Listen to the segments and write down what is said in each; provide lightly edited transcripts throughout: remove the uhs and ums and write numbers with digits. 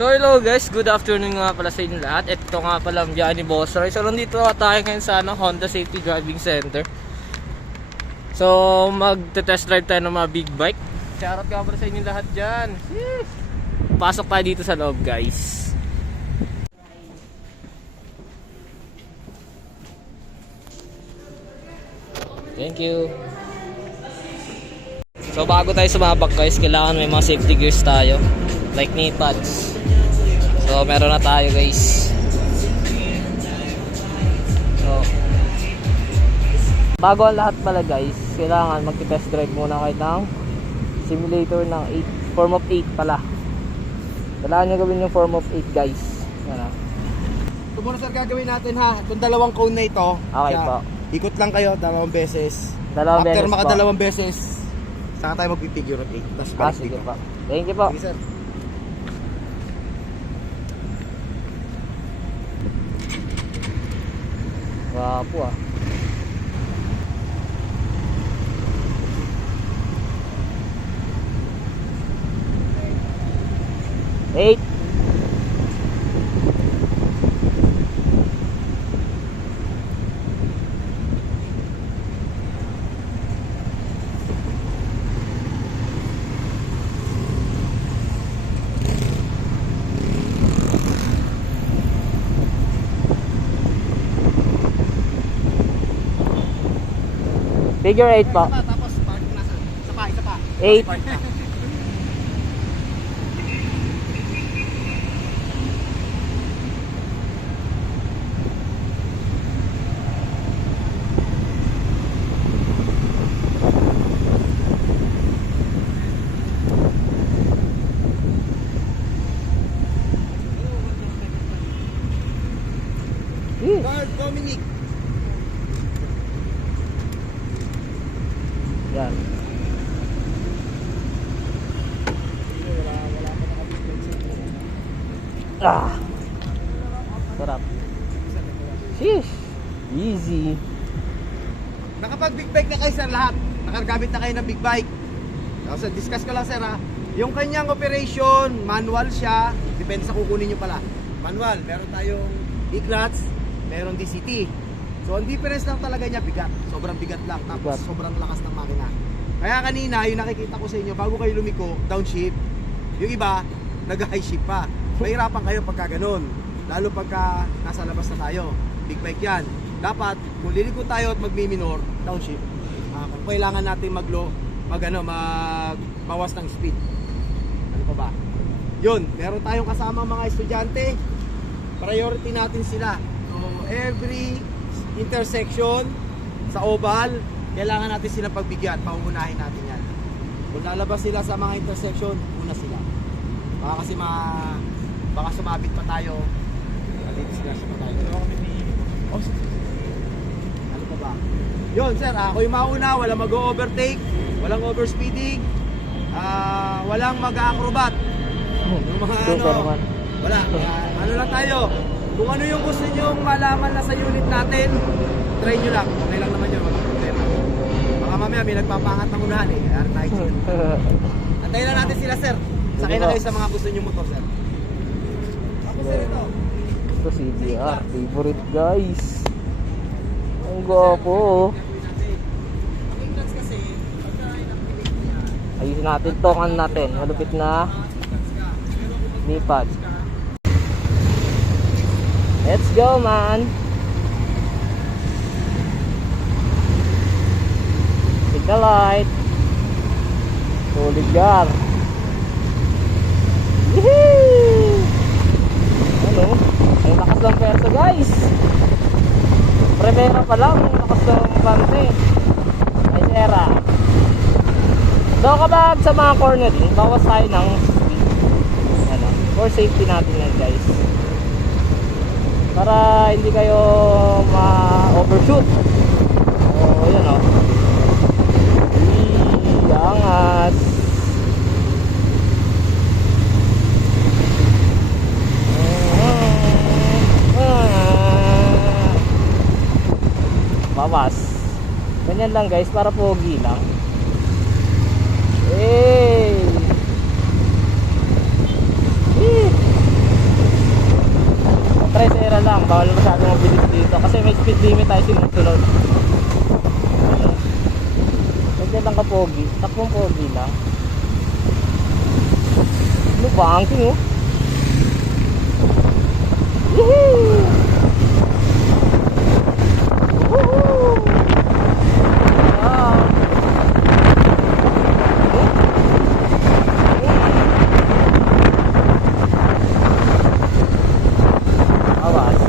So hello guys, good afternoon nga pala sa inyo lahat. Ito nga pala ang biyahe ni Boss Roy. So nandito tayo ngayon sa Honda Safety Driving Center. So magte-test drive tayo ng mga big bike. Shoutout nga pala sa inyo lahat dyan. Pasok tayo dito sa loob guys. Thank you. So bago tayo sumabak guys, kailangan may mga safety gears tayo. Like knee pads. So meron na tayo guys. So bago ang lahat pala guys, kailangan magti-test drive muna kayo ng simulator ng 8, form of 8 pala. Kailangan nyo gawin yung form of 8 guys. Yan. Ito muna sir gagawin natin ha. Itong dalawang cone na ito. Okay po. Ikot lang kayo dalawang beses. Dalawang After beses makadalawang beses, saka tayo mag-figure of 8. Tapos balik sige dito. po. Thank you po. Sige sir. Wapo ah. Eight. Figure 8 po. Tapos park nasa. Isa pa. 8. Guard Dominic. Yan. Ah. Sarap. Sheesh. Easy. Nakapag big bike na kayo sir lahat. Nakagamit na kayo ng big bike. So discuss ko lang sir ha. Yung kanyang operation, manual siya. Depende sa kukunin nyo pala. Manual, meron tayong E-clutch, meron DCT. So ang difference lang talaga niya bigat. Sobrang bigat lang. Tapos Bigat. sobrang lakas ng makina. Kaya kanina, yung nakikita ko sa inyo, bago kayo lumiko, downshift. Yung iba, nag-high shift pa. Mahirapan kayo pagka ganun. Lalo pagka nasa labas na tayo. Big bike yan. Dapat, kung liliko tayo at magmi-minor, downshift. Kung kailangan natin magbawas ng speed. Ano pa ba? Yun, meron tayong kasama mga estudyante. Priority natin sila. So, every intersection sa oval, kailangan natin sila pagbigyan, pauunahin natin yan. Kung lalabas sila sa mga intersection, una sila. Baka kasi baka sumabit pa tayo. Dito pa tayo. Ano pa ba? Yun sir, ako yung mauna, walang mag-overtake, walang overspeeding, walang mag-acrobat. Yung mga wala. Ano lang tayo. Kung ano yung gusto nyo malaman na sa unit natin, try nyo lang. Okay lang naman yun, walang problema. Baka mamaya may nagpapangat ng unahan eh. Kaya tayo chill. Antayin lang natin sila sir. Sakay na kayo sa mga gusto nyo motor sir. Tapos sir ito. Ito CBR. Favorite guys. Ang gwapo. Ang E-clutch kasi, pagka in-activate niya, Ayusin natin. Tokan natin. Malupit na knee pad. Let's go man. Signal light. Solid gar. Yehey! Ano? Ang lakas ng perso guys. Primera pa lang. Ang lakas ng bante. Ay sera. So kapag sa mga cornering, bawas tayo ng speed. Ano? For safety natin yan guys. Para hindi kayo ma-overshoot. O yan o. Iangas. Bawas. Ganyan lang guys, para pogi lang. Hey! bihira lang, bawal masyadong mabilis dito kasi may speed limit tayo sinusunod. Ganyan lang kapogi, takbong pogi lang. Ano ba, angking oh? Yehey! Woohoo! Wow! Awas.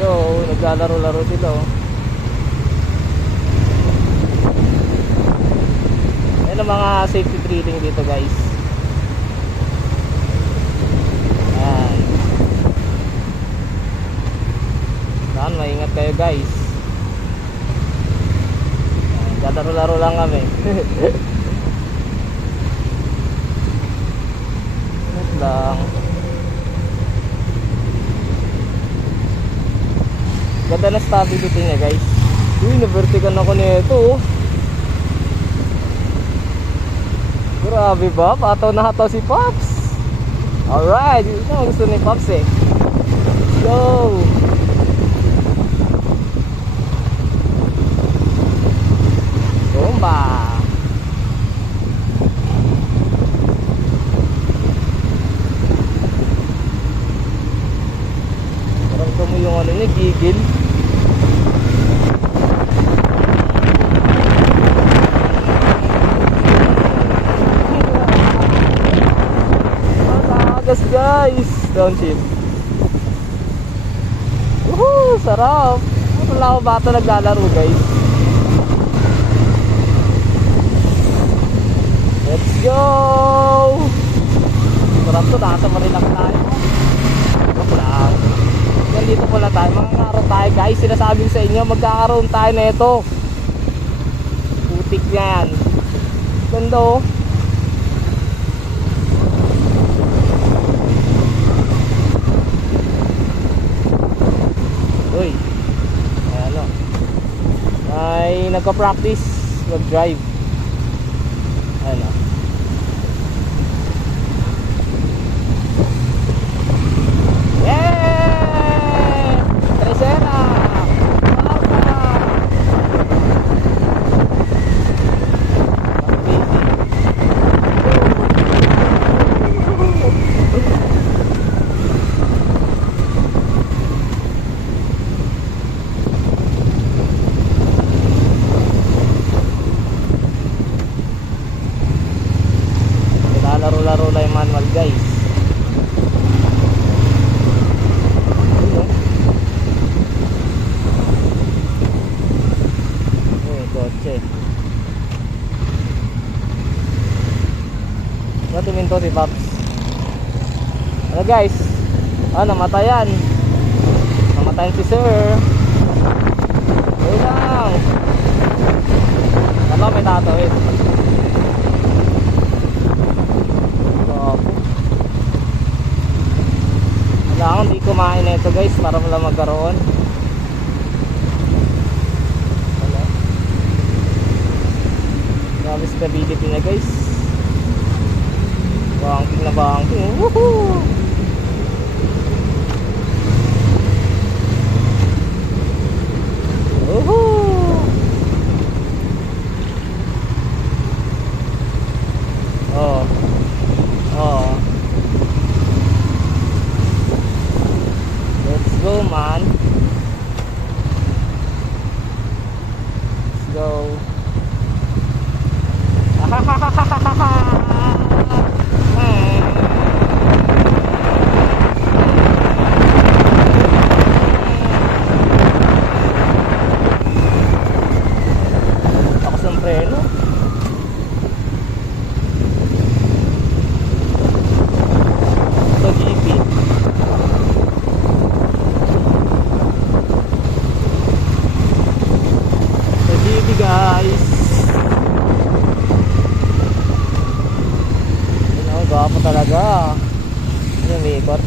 Yo, naglalaro-laro sila oh. Yan ang mga safety training dito guys. Ayan. Saan, maingat kayo guys. Naglalaro-laro lang kami. Lang. Ganda na stability niya guys. Uy, na-vertigan ako nito oh. Grabe ba? Pataw na hataw si Pops. Alright, yun ang gusto ni Pops eh. Let's go. Bomba. Parang kamo yung ano niya, gigil. Matagas guys. Downshift. Woohoo! Sarap. Wala ako bata naglalaro guys. Let's go! Sarap to, nasa Marilac tayo. Sarap lang. Nandito pala tayo, makakaroon tayo guys. Sinasabi sa inyo, magkakaroon tayo na ito. Putik yan. Ganda oh. Uy. Ayan o. Ay nagka-practice mag-drive. Ayan o. Yeah! Tresera! Papa! Laro-laro lang yung manual guys. Uy, kotse. Natumin to si Pops. Ano guys? Namatayan. Namatayan si Sir. Uy lang. Ano may tatawid? Kailangan di kumain na ito guys para wala magkaroon. Wala. Grabe stability na guys. Banking na banking. Woohoo! Woohoo! Oh. Oh. Let's go man. Let's go. Takas ng preno. Ito GP. Guys, ano, gwapo talaga yung ikot.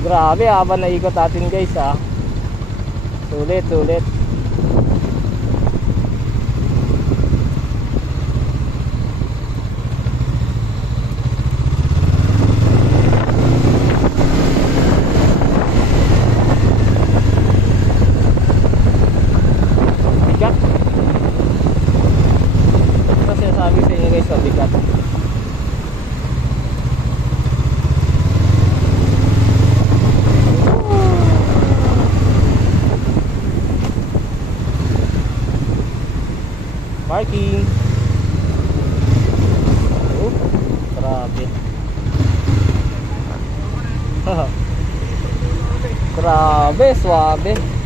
Grabe habang naikot natin guys ha. Sulit. Swabe.